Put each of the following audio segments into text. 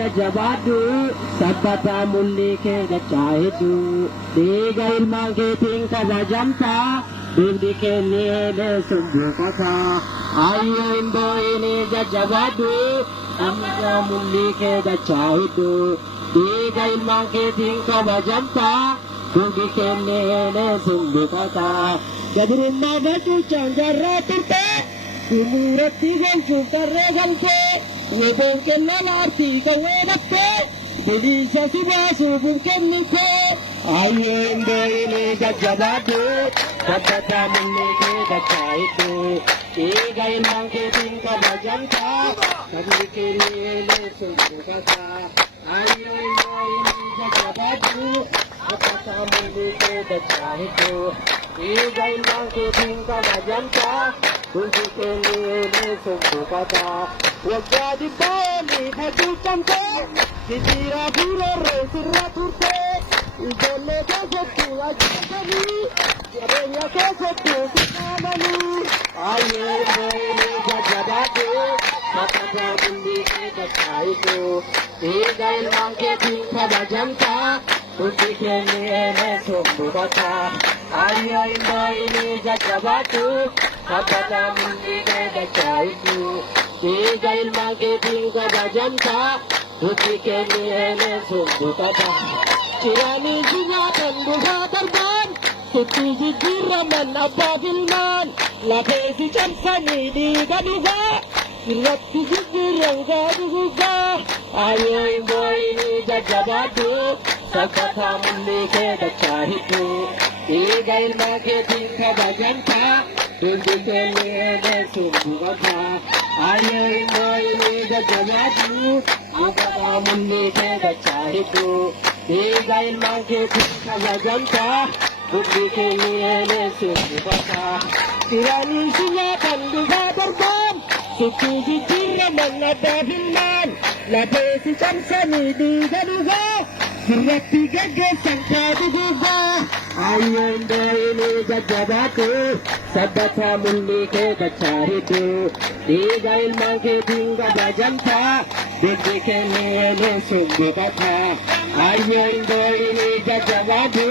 jajjabaadhu sabbata mul'ii kee dachaa'itu dhiiga ilmaan keetiin kabajamta dugdi kennee sumbuufata ayyoo hin boo'ini jajjabaadhu sabbata mul'ii kee dachaa'itu dhiiga ilmaan keetiin kabajamta dugdi kennee sumbuufata gabrummaa bachuuchaan jarraa turte umuratti galchuuf tarree galtee Webon kenala arti kawenate Bilisa sibasu bukennite Ayo indo ini jajabadu Sabata mulike dachaitu Iga ilmang ketingka bajanta Kadikiri ele sungkasa Ayo indo ini jajabadu Sabata mulike dachaitu Iga ilmang ketingka bajanta Kadikiri ele sungkasa Wajadi bali hadu cante Kitira pura resira turte Ijole kesetu ajitani Jarenya kesetu kitamani Aye mene jajabadu Matata bundi kedachaitu Iga ilmang ketingka bajanta Bundi kenene sumbubata Aye mene jajabadu Matata bundi kedachaitu Tiga ilmang ketingka bajanta Buti kenene sumbukata Cirani sinatan buha tarban Suti jijiraman abadilman Lapesi chansani di gaduga Sirati jijirang gaduga Ayo imbo ini jajabadu Sakata mulike dachahitu Tiga ilmang ketingka bajanta Buti kenene sumbukata Ayo imbo ini jajabadu Mukata mulike dachahitu Tiga ilmang ketingka bajanta Buti kenene sumbukata Tirani sinatan duga terbang Suci jijiraman abadilman Lapesi chansani di gaduga Sirati gagesan kaduga Ayo indo ini jajabatu Sabata mulike dachahitu Tiga ilmang ketingka bajanta Buti kenene sumbukata Ayo indo ini jajabatu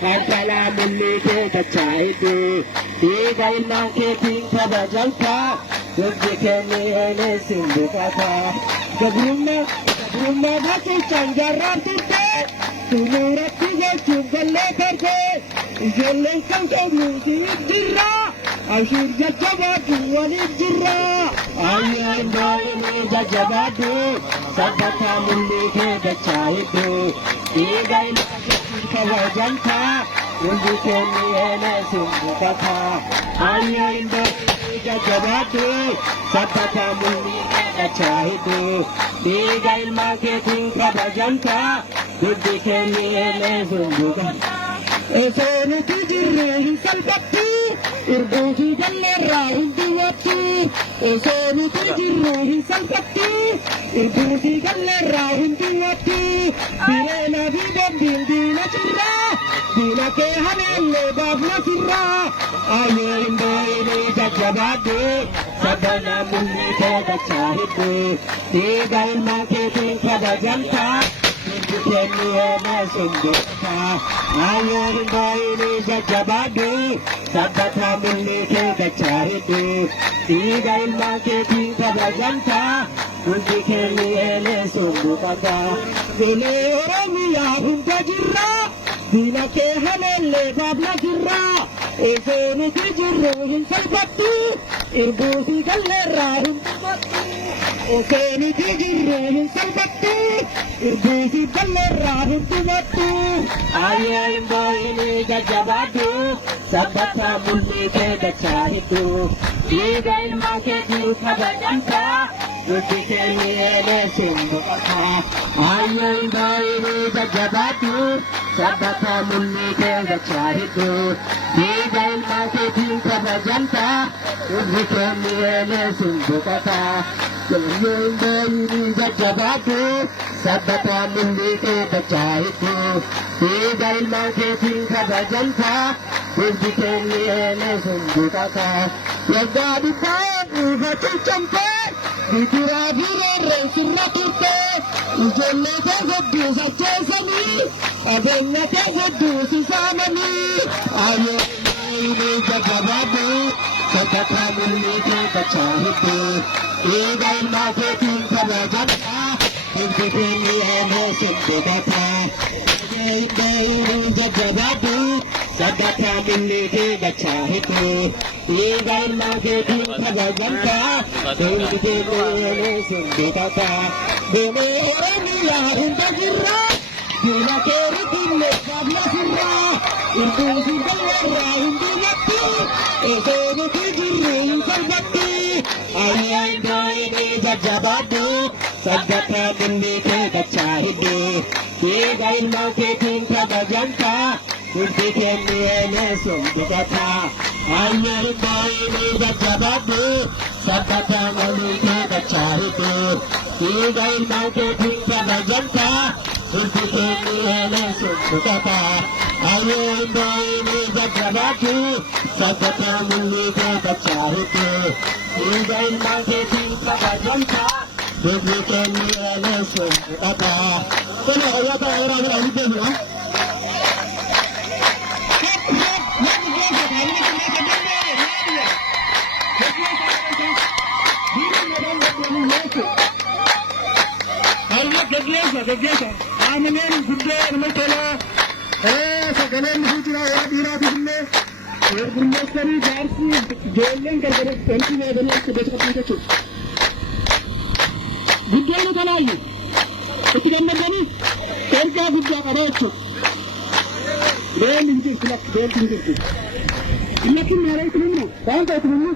Sabata mulike dachahitu Tiga ilmang ketingka bajanta Buti kenene sumbukata Gabrumma batu canggaran turte Sumurati galchuuf gallee karte Ijoolleen kan qabnu siif jirra Ashir jajjabaadhu waliif jirra Ayyo indoo inni jajjabaadhu Sabbata mul'ike dachaa'idhu Dhiiga ilmaa keetiin kabajamta Hundi kenniene sumbukata Ayyo indoo inni jajjabaadhu Sabbata mul'ike dachaa'idhu Dhiiga ilmaa keetiin kabajamta Buti kenniene sumbukata Esooniti jirre hin salphatti Irbuufi jalleerraa hundi watti Esooniti jirre hin salphatti Irbuufi jalleerraa hundi watti Bireena fi dambiin diina sirraa Diina kee haneellee baafna sirraa Ayyee indoo inni jajjabaadhu Sabbata mul'ike dachaahidhu Dhiiga ilmaan keetiin kabajamta Buti kenniene sumbukata Ayo indoo inni jajjabaadhu Sabbata mul'ike dachaahidhu Dhiiga ilmaan keetiin kabajamta Buti kenniene sumbukata Bilee Oromiyaa hunda jirra Diina kee haneellee baafna sirra Esooniti jirru hin salphatti Irbuufi galleerraa hundi watti Esooniti jirru hin salphatti Irbuufi galleerraa hundi watti Ayyee indoo inni jajjabaadhu Sabbata mul'ike dachaahidhu Dhiiga ilmaan keetiin kabajamta Buti kenniene sumbukata Ayyee indoo inni jajjabaadhu Sabbata mul'ike dachaahidhu Dhiiga ilmaan keetiin kabajamta kabajanta Ubikemiyene sundukata Yende ini jajabatu Sabata mulike bacahiku Tiga ilmu keting kabajanta Ubikemiyene sundukata Yaga dipain uhacu campe Dikira dire surra turte Ijelle te goddu sachesani Adenya te goddu sisamani Ayo ini jajabatu Sabata mulike bacahiku Tiga ilmu keting kabajanta Ubikemiyene sundukata Yende ini jajabatu Sabata mulike bacahiku Tiga ilmu keting kabajanta Ubikemiyene sundukata Dene oramiya hinda girra Dina kere dinle kabla sirra Irdu sidalra hindu natti Esere girre insarbatti Ayanda ini jajabadu Sabata mulike bacahidu Tiga ilmu keting kabajanta Ubikemiyene sundukata Ayanda ini jajabadu Sabata mulike bacahidu Tiga ilmu keting kabajanta Ubikemiyene sundukata Ayanda ini jajabadu Sabata mulike bacahidu Tiga ilmu keting kabajanta Ubikemiyene sundukata Kalau ayat orang-orang itu semua Gegeja, amaneen guddee nama tola. Sagaleen fuuldura waa dhiiraa fi illee gurmeessanii jaarsi ijoolleen gargar wanti meedanii akka beekamtu jechuudha. Guddeen talaayyuu itti gammadanii ergaa guddaa qaba jechuudha. Beelli hin jirtu lakki beelli hin jirtu. Inni kun maara itti himna waan ta'eef himna.